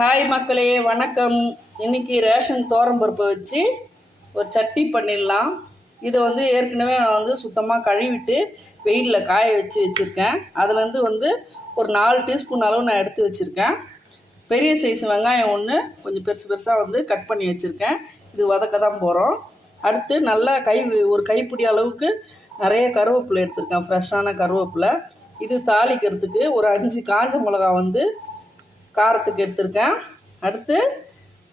Hi மக்களே வணக்கம். இன்னைக்கு ரேஷன் பருப்பு வச்சு ஒரு சட்னி பண்ணிடலாம். இதை வந்து ஏற்கனவே நான் வந்து சுத்தமாக கழுவிட்டு வெயிலில் காய வச்சு வச்சுருக்கேன். அதுலேருந்து வந்து ஒரு நாலு டீஸ்பூன் அளவு நான் எடுத்து வச்சுருக்கேன். பெரிய சைஸ் வெங்காயம் ஒன்று கொஞ்சம் பெருசு பெருசாக வந்து கட் பண்ணி வச்சுருக்கேன். இது வதக்க தான் போகிறோம் அடுத்து நல்லா கை ஒரு கைப்பிடி அளவுக்கு நிறைய கருவேப்பிலை எடுத்திருக்கேன். ஃப்ரெஷ்ஷான கருவேப்பிலை. இது தாளிக்கிறதுக்கு ஒரு அஞ்சு காஞ்ச மிளகா வந்து காரத்துக்கு எடுத்திருக்கேன். அடுத்து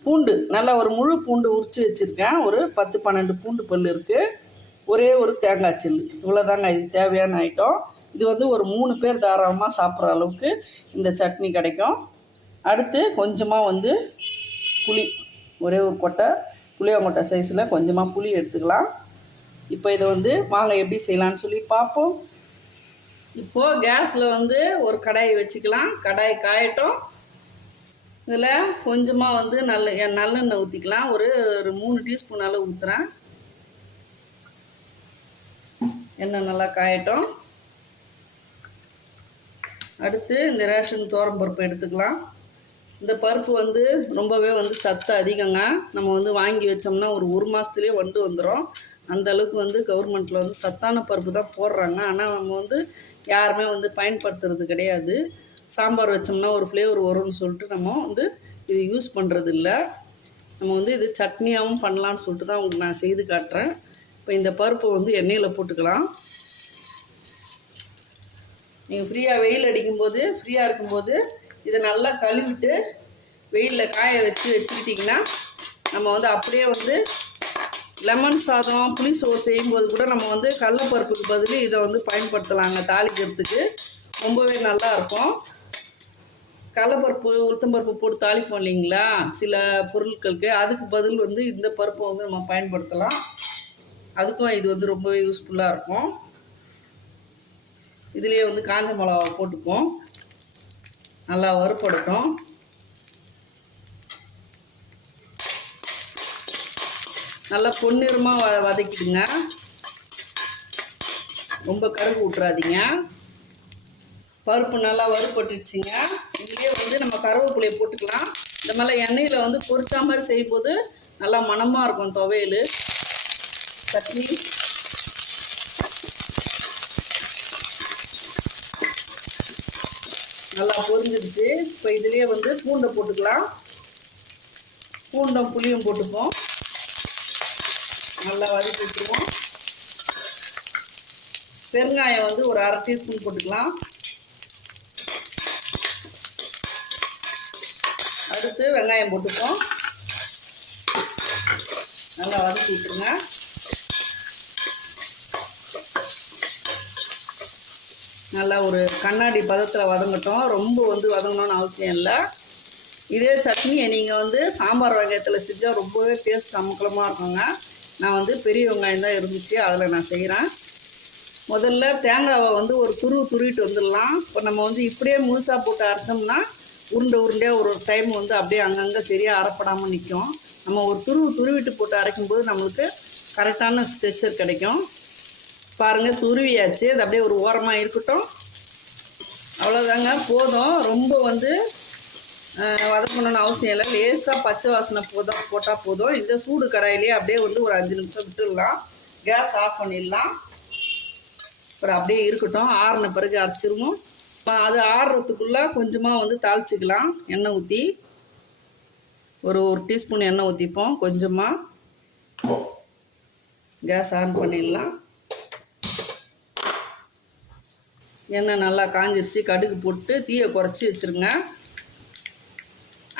பூண்டு நல்லா ஒரு முழு பூண்டு உரித்து வச்சுருக்கேன். ஒரு பத்து பன்னெண்டு பூண்டு பல் இருக்குது ஒரே ஒரு தேங்காய் சில்லு. இவ்வளோதாங்க இது தேவையான ஐட்டம் இது வந்து ஒரு மூணு பேர் தாராளமாக சாப்பிட்ற அளவுக்கு இந்த சட்னி கிடைக்கும். அடுத்து கொஞ்சமாக வந்து புளி. ஒரே ஒரு கொட்டை புளியங்கொட்டை சைஸில் கொஞ்சமாக புளி எடுத்துக்கலாம். இப்போ இதை வந்து வாங்க எப்படி செய்யலான்னு சொல்லி பார்ப்போம். இப்போது கேஸில் வந்து ஒரு கடாயை வச்சுக்கலாம். கடாய் காயட்டும். இதில் கொஞ்சமாக வந்து நல்ல என் நல்லெண்ணெய் ஊற்றிக்கலாம். ஒரு ஒரு மூணு டீஸ்பூன் அளவு ஊற்றுறேன் எண்ணெய் நல்லா காயட்டும். அடுத்து இந்த ரேஷன் தோரம் பருப்பு எடுத்துக்கலாம். இந்த பருப்பு வந்து ரொம்பவே வந்து சத்து அதிகங்க. நம்ம வந்து வாங்கி வச்சோம்னா ஒரு ஒரு மாதத்துலேயே வந்து வந்துடும் அந்த அளவுக்கு வந்து கவர்மெண்ட்டில் வந்து சத்தான பருப்பு தான் போடுறாங்க. ஆனால் நம்ம வந்து யாருமே வந்து பயன்படுத்துறது கிடையாது. சாம்பார் வச்சோம்னா ஒரு ஃப்ளேவர் வரும்னு சொல்லிட்டு நம்ம வந்து இது யூஸ் பண்ணுறது இல்லை நம்ம வந்து இது சட்னியாகவும் பண்ணலான்னு சொல்லிட்டு தான் உங்களுக்கு நான் செய்து காட்டுறேன். இப்போ இந்த பருப்பை வந்து எண்ணெயில் போட்டுக்கலாம். நீங்கள் ஃப்ரீயாக வெயில் அடிக்கும்போது ஃப்ரீயாக இருக்கும்போது இதை நல்லா கழுவிட்டு வெயிலில் காய வச்சு வச்சுக்கிட்டிங்கன்னா நம்ம வந்து அப்படியே வந்து லெமன் சாதம் புளி சோறு செய்யும்போது கூட நம்ம வந்து கடலப்பருப்புக்கு பதில் இதை வந்து பயன்படுத்தலாங்க தாளிக்கிறதுக்கு. ரொம்பவே நல்லா இருக்கும். கடலப்பருப்பு உளுத்தம்பருப்பு போட்டு தாளிப்போம் இல்லைங்களா? சில பொருட்களுக்கு அதுக்கு பதில் வந்து இந்த பருப்பை வந்து நம்ம பயன்படுத்தலாம். அதுக்கும் இது வந்து ரொம்பவே யூஸ்ஃபுல்லாக இருக்கும். இதுலேயே வந்து காஞ்ச மிளகா போட்டுப்போம் நல்லா வறுபடட்டும் நல்லா பொன்னிறமாக வ வதக்கிடுங்க. ரொம்ப கருகு விட்றாதீங்க பருப்பு நல்லா வறுப்பட்டுச்சுங்க இதுலேயே வந்து நம்ம கருவேப்பிலையை போட்டுக்கலாம். இந்த மாதிரி எண்ணெயில் வந்து பொரிச்சா மாதிரி செய்யும்போது நல்லா மனமாக இருக்கும் துவையல். சட்னி. நல்லா பொரிஞ்சிருச்சு. இப்போ இதுலேயே வந்து பூண்டை போட்டுக்கலாம். பூண்டும் புளியும் போட்டுப்போம். நல்லா வதக்கி விட்டுருவோம். பெருங்காயம் வந்து ஒரு அரை டீஸ்பூன் போட்டுக்கலாம். வறுத்து வெங்காயம் போட்டுப்போம். நல்லா வதக்கி விட்டுருங்க. நல்லா ஒரு கண்ணாடி பதத்தில் வதங்கட்டும். ரொம்ப வந்து வதங்கணும்னு அவசியம் இல்லை. இதே சட்னியை நீங்கள் வந்து சாம்பார் வெங்காயத்தில் செஞ்சால் ரொம்பவே டேஸ்ட் அமுக்கலமாக இருக்குங்க. நான் வந்து பெரிய வெங்காயம் தான் இருந்துச்சு. அதில் நான் செய்கிறேன் முதல்ல தேங்காவை வந்து ஒரு துருவு துருவிட்டு வந்துடலாம். இப்போ நம்ம வந்து இப்படியே முழுசாக போட்டு அரைச்சோம்னா உருண்டை உருண்டையாக ஒரு டைம் வந்து அப்படியே அங்கங்கே சரியாக அரைப்படாமல் நிற்கும் நம்ம ஒரு துருவு துருவிட்டு போட்டு அரைக்கும்போது நம்மளுக்கு கரெக்டான ஸ்ட்ரெச்சர் கிடைக்கும். பாருங்கள் துருவியாச்சு. அது அப்படியே ஒரு ஓரமாக இருக்கட்டும். அவ்வளோதாங்க போதும். ரொம்ப வந்து வதக்கணும்னு அவசியம் இல்லை. லேசாக பச்சை வாசனை போதும் போட்டால் போதும். இந்த சூடு கடாயிலே அப்படியே வந்து ஒரு அஞ்சு நிமிஷம் விட்டுடலாம். கேஸ் ஆஃப் பண்ணிடலாம். அப்புறம் அப்படியே இருக்கட்டும். ஆறுன பிறகு அரைச்சிருவோம். அது ஆறுறதுக்குள்ளே கொஞ்சமாக வந்து தாளிச்சிக்கலாம். எண்ணெய் ஊற்றி ஒரு ஒரு டீஸ்பூன் எண்ணெய் ஊற்றிப்போம் கொஞ்சமாக கேஸ் ஆன் பண்ணிடலாம். எண்ணெய் நல்லா காஞ்சிருச்சு. கடுகு போட்டு தீயை குறைச்சி வச்சுருங்க.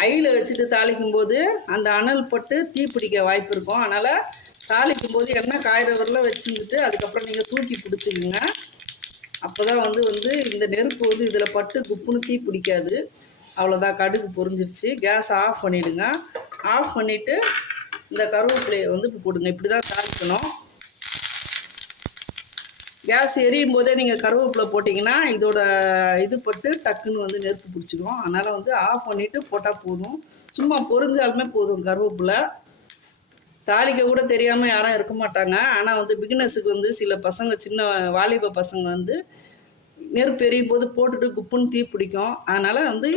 ஐயில் வச்சுட்டு தாளிக்கும் போது அந்த அனல் பட்டு தீ பிடிக்க வாய்ப்பு இருக்கும். அதனால் தாளிக்கும் போது எண்ணெய் காயிற வரல வச்சுக்கிட்டு அதுக்கப்புறம் நீங்கள் தூக்கி பிடிச்சிக்குங்க. அப்போ தான் வந்து வந்து இந்த நெருப்பு வந்து இதில் பட்டு குப்புன்னு தீ பிடிக்காது. அவ்வளோதான் கடுகு பொரிஞ்சிருச்சு. கேஸ் ஆஃப் பண்ணிவிடுங்க ஆஃப் பண்ணிவிட்டு இந்த கருவேப்பிலையை வந்து இப்போ போடுங்க. இப்படி தான் தாளிக்கணும். கேஸ் எரியும் போதே நீங்கள் கருவேப்பிலை போட்டிங்கன்னா இதோட இது பட்டு டக்குன்னு வந்து நெருப்பு பிடிச்சிக்கும் அதனால் வந்து ஆஃப் பண்ணிவிட்டு போட்டால் போதும். சும்மா பொரிஞ்சாலுமே போதும் கருவேப்பிலை. தாளிக்க கூட தெரியாமல் யாரும் இருக்க மாட்டாங்க. ஆனால் வந்து பிகினஸுக்கு வந்து சில பசங்க சின்ன வாலிப பசங்க வந்து நெருப்பு எரியும் போது போட்டுட்டு குப்புன்னு தீ பிடிக்கும். அதனால் வந்து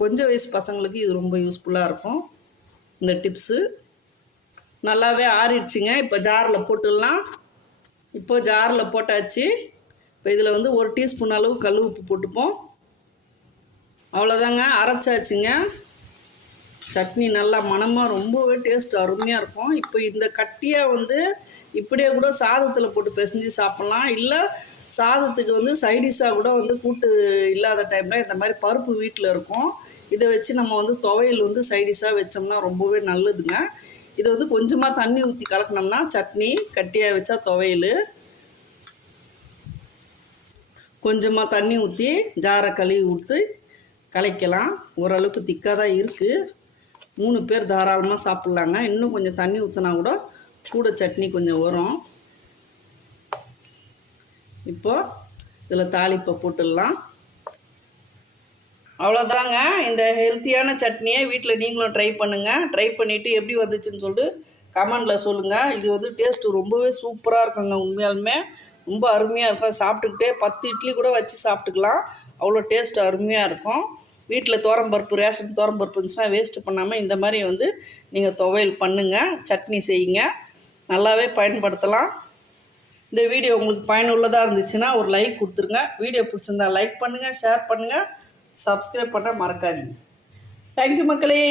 கொஞ்சம் வயசு பசங்களுக்கு இது ரொம்ப யூஸ்ஃபுல்லாக இருக்கும். இந்த டிப்ஸு நல்லாவே ஆறிடுச்சுங்க. இப்போ ஜாரில் போட்டுடலாம். இப்போ ஜாரில் போட்டாச்சு. இப்போ இதில் வந்து ஒரு டீஸ்பூன் அளவு கல் உப்பு போட்டுப்போம். அவ்வளோதாங்க அரைச்சாச்சுங்க. சட்னி நல்லா மணமாக ரொம்பவே டேஸ்ட் அருமையாக இருக்கும். இப்போ இந்த கட்டியாக வந்து இப்படியே கூட சாதத்தில் போட்டு பிசைஞ்சு சாப்பிட்லாம். இல்லை சாதத்துக்கு வந்து சைடிஷாக கூட வந்து கூட்டு இல்லாத டைமில் இந்த மாதிரி பருப்பு வீட்டில் இருக்கும். இதை வச்சு நம்ம வந்து துவையல் வந்து சைடிஷாக வச்சோம்னா ரொம்பவே நல்லதுங்க. இதை வந்து கொஞ்சமாக தண்ணி ஊற்றி கலக்கினோம்னா சட்னி கட்டியாக வச்சா துவையல். கொஞ்சமாக தண்ணி ஊற்றி ஜாரை கழுவி ஊற்றி கலைக்கலாம். ஓரளவுக்கு திக்காக தான் இருக்குது மூணு பேர் தாராளமாக சாப்பிட்லாங்க. இன்னும் கொஞ்சம் தண்ணி ஊற்றினா கூட கூட சட்னி கொஞ்சம் வரும். இப்போது இதில் தாளிப்பை போட்டுடலாம். அவ்வளோதாங்க இந்த ஹெல்த்தியான சட்னியை வீட்டில் நீங்களும் ட்ரை பண்ணுங்கள் ட்ரை பண்ணிவிட்டு எப்படி வந்துச்சுன்னு சொல்லிட்டு கமெண்டில் சொல்லுங்கள் இது வந்து டேஸ்ட்டு ரொம்பவே சூப்பராக இருக்குங்க உண்மையாலுமே. ரொம்ப அருமையாக இருக்கும். சாப்பிட்டுக்கிட்டே பத்து இட்லி கூட வச்சு சாப்பிட்டுக்கலாம். அவ்வளோ டேஸ்ட் அருமையாக இருக்கும். வீட்டில் பருப்பு ரேஷன் பருப்பு இருந்துச்சுன்னா வேஸ்ட்டு பண்ணாமல் இந்த மாதிரி வந்து நீங்கள் துவையல் பண்ணுங்கள் சட்னி செய்யுங்க. நல்லாவே பயன்படுத்தலாம். இந்த வீடியோ உங்களுக்கு பயனுள்ளதாக இருந்துச்சுன்னா ஒரு லைக் கொடுத்துருங்க. வீடியோ பிடிச்சிருந்தா லைக் பண்ணுங்கள் ஷேர் பண்ணுங்கள் சப்ஸ்கிரைப் பண்ண மறக்காதீங்க. தேங்க்யூ மக்களே.